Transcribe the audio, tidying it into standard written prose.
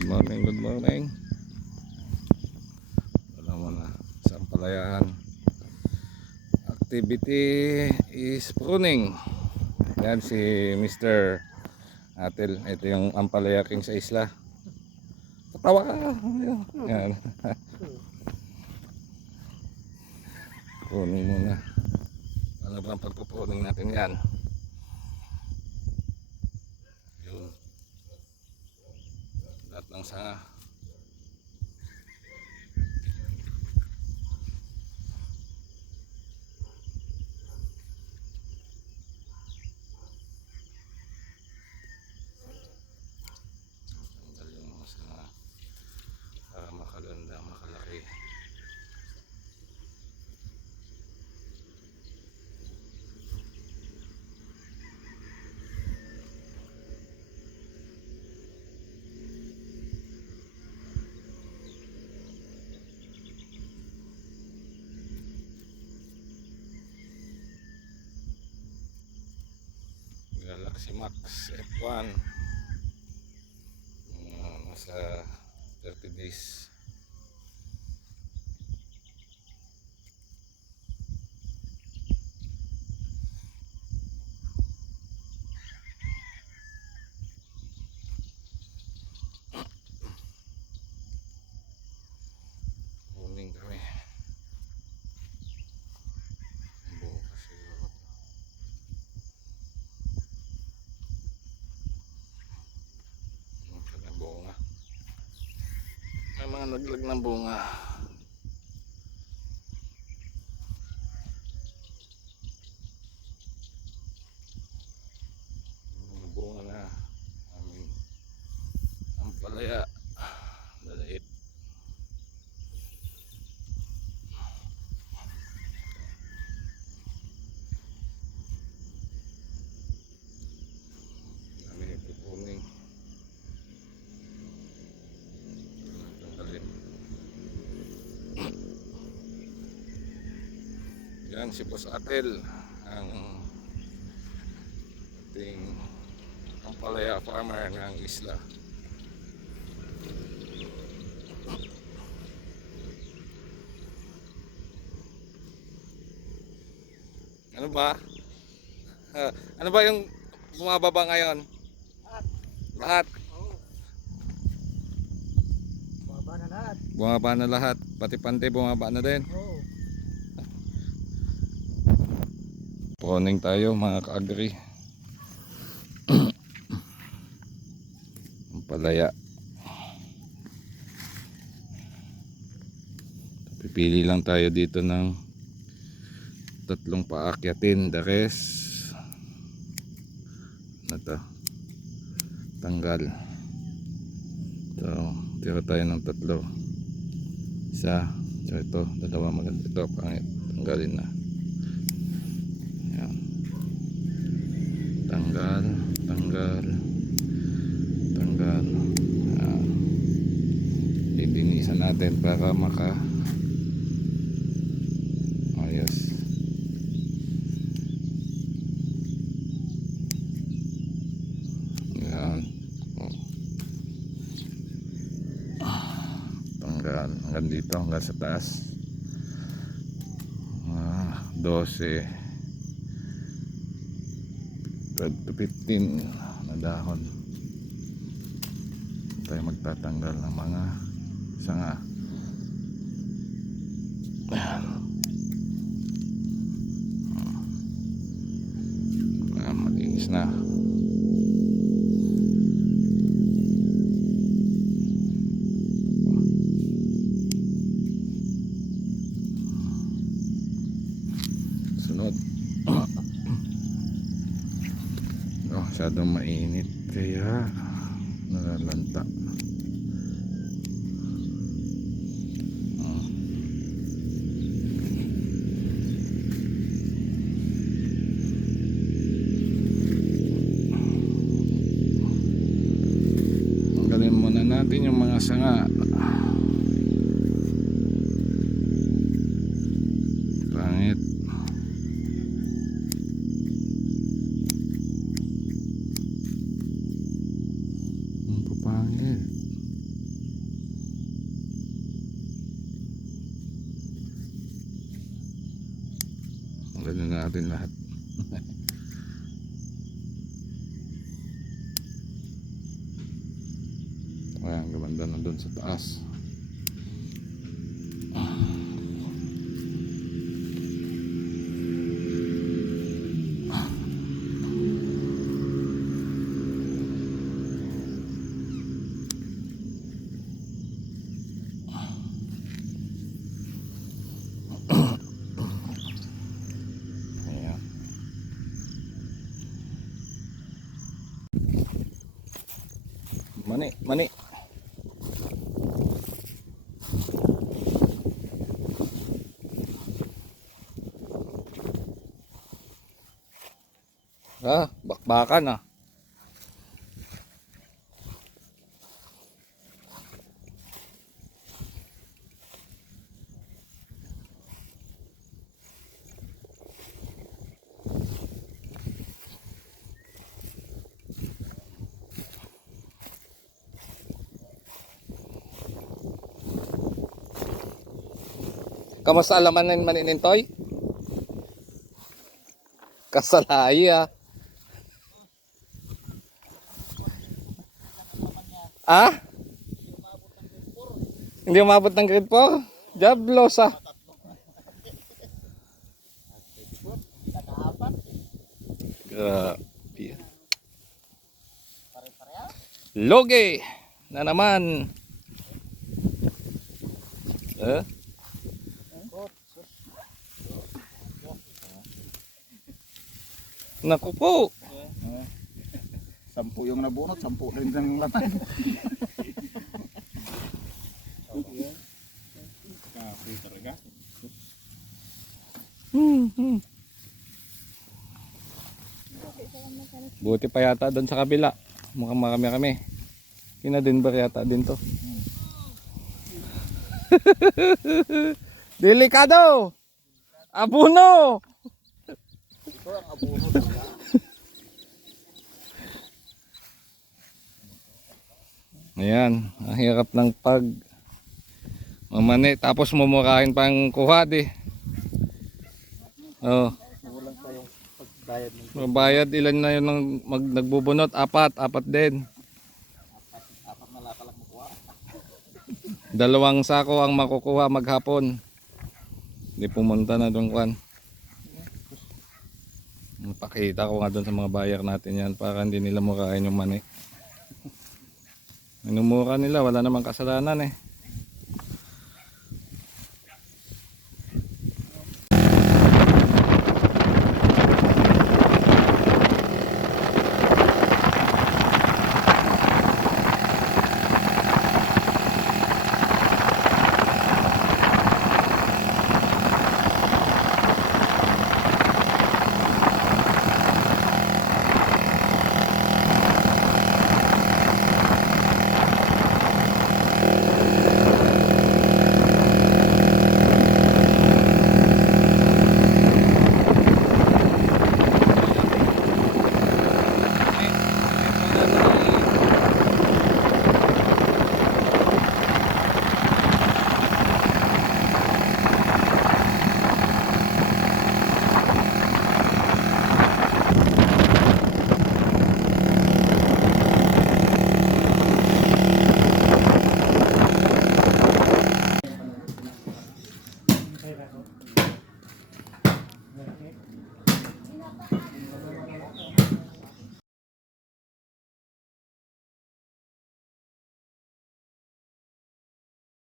Good morning, good morning. Alam mo na, sa Ampalayaan, activity is pruning. Yan si Mr. Atel. Ito yung Ampalaya King sa isla. Patawa ka. Yan. Pruning muna. Ano ba ang pagpupruning natin yan? Yun. Lahat ng sanga. Tanggal yung mga sanga para makaganda, makalaki. Galaxy Max F1 nasa 30 days. Morning kami. Bukas siguro. Ang bunga. May mga naglag ng bunga. Bunga na aming Ampalaya. Dalait. Kami ipupuning. Tanggalin. Yan si Boss Atel, ang ating Ampalaya farmer ng isla. Ano ba? Ano ba yung bumababa ngayon? Lahat. Bumaba na lahat. Bumaba na lahat. Pati pante bumaba na din. Oo. Pruning tayo mga ka-agri. Ampalaya. Pipili lang tayo dito ng 3 paakyatin. The rest na to, tanggal. So tira tayo ng 3. Isa. So ito, 2 maganda. Ito pangit, tanggalin na. Yan. Tanggal. Tanggal. Tanggal. Yan. Lilinisan natin para maka ayos. Yan. Oh. Tanggal hanggang dito, hanggang sa taas. 12 to 15 na dahon. Tayo magtatanggal ng mga sanga. Ayan. Malinis na. Sunod. Masyadong mainit kaya nalalanta. Tanggalin muna natin yung mga sanga. Pangit. Ang papangit. Tanggalin na natin lahat. Ayan, gumanda na doon sa taas. Ayan. Mani, mani. Bakbakan ah. Kamusta alaman ng maninintoy? Kasalayi ah. Ah? Hindi umabot ng grade 4? Diablos ah. Grabe. Loge na naman. Naku po. 10 yung nabunot, 10 rin ang laman. Kape talaga. Buti pa yata doon sa kabila. Mukhang marami kami. Kina Denver yata din to. Delikado! Abuno! Ito ang abunot. Ayan, ang hirap ng pag mamani tapos mumurahin pang kuha di. Oh. Walang tayong pagbayad ng Mabayad ilan na yun ng nagbubunot? Apat din. apat na lata lang makuha. 2 sako ang makukuha maghapon. Hindi pumunta na doon kwan. Pakita ko nga doon sa mga buyer natin yan para hindi nila murahin yung mani. Minumura nila, wala namang kasalanan eh.